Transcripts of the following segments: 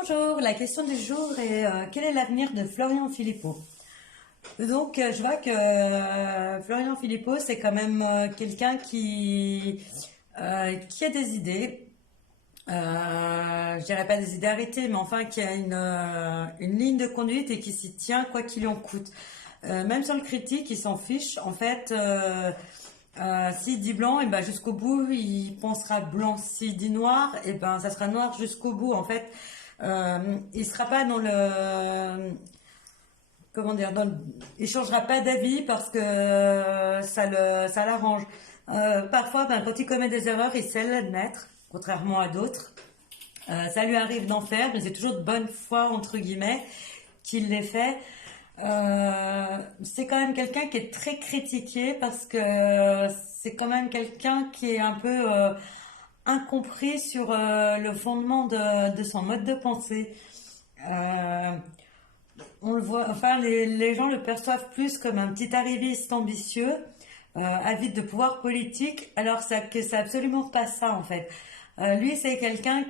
Bonjour, la question du jour est quel est l'avenir de Florian Philippot? Donc je vois que Florian Philippot c'est quand même quelqu'un qui a des idées, je dirais pas des idées arrêtées, mais enfin qui a une ligne de conduite et qui s'y tient quoi qu'il en coûte. Même sur le critique, il s'en fiche. En fait, s'il dit blanc, et ben jusqu'au bout, il pensera blanc. S'il dit noir, et ben ça sera noir jusqu'au bout. En fait, il sera pas dans le comment dire, il changera pas d'avis parce que ça l'arrange. Parfois, ben, quand il commet des erreurs, il sait l'admettre, contrairement à d'autres. Ça lui arrive d'en faire, mais c'est toujours de bonne foi entre guillemets qu'il les fait. C'est quand même quelqu'un qui est très critiqué parce que c'est quand même quelqu'un qui est un peu incompris sur le fondement de son mode de pensée. Euh, on le voit, enfin les gens le perçoivent plus comme un petit arriviste ambitieux, avide de pouvoir politique, alors que c'est absolument pas ça en fait. Lui, c'est quelqu'un euh,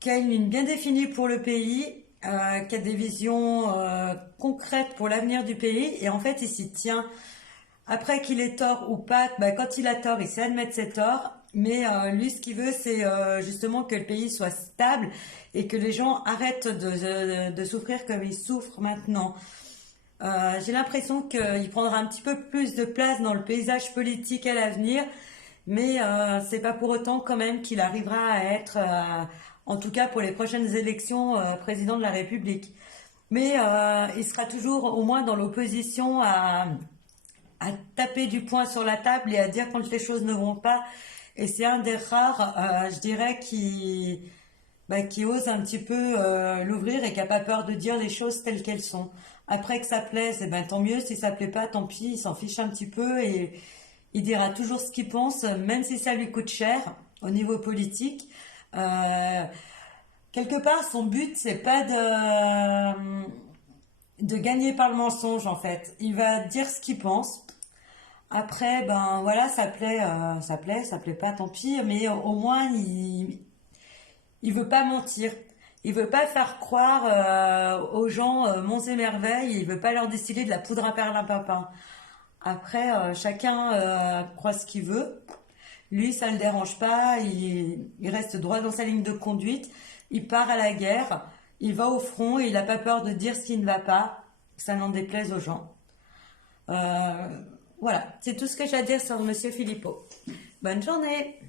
qui a une ligne bien définie pour le pays, qui a des visions concrètes pour l'avenir du pays, et en fait, il s'y tient. Après qu'il ait tort ou pas, bah, quand il a tort, il sait admettre ses torts, mais lui, ce qu'il veut, c'est justement que le pays soit stable et que les gens arrêtent de souffrir comme ils souffrent maintenant. J'ai l'impression qu'il prendra un petit peu plus de place dans le paysage politique à l'avenir, mais c'est pas pour autant quand même qu'il arrivera à être, en tout cas pour les prochaines élections, président de la République. Mais il sera toujours au moins dans l'opposition à taper du poing sur la table et à dire quand les choses ne vont pas. Et c'est un des rares, je dirais, qui ose un petit peu l'ouvrir et qui n'a pas peur de dire les choses telles qu'elles sont. Après que ça plaise, eh ben, tant mieux. Si ça plaît pas, tant pis, il s'en fiche un petit peu et il dira toujours ce qu'il pense, même si ça lui coûte cher au niveau politique. Euh, Quelque part, son but, c'est pas de gagner par le mensonge, en fait. Il va dire ce qu'il pense. Après, ben voilà, ça plaît pas, tant pis. Mais au moins, il veut pas mentir. Il veut pas faire croire aux gens monts et merveilles. Il veut pas leur distiller de la poudre à perlimpinpin. Après, chacun croit ce qu'il veut. Lui, ça ne le dérange pas. Il reste droit dans sa ligne de conduite. Il part à la guerre. Il va au front et il n'a pas peur de dire ce qui ne va pas. Que ça n'en déplaise aux gens. Euh, voilà, c'est tout ce que j'ai à dire sur Monsieur Philippot. Bonne journée!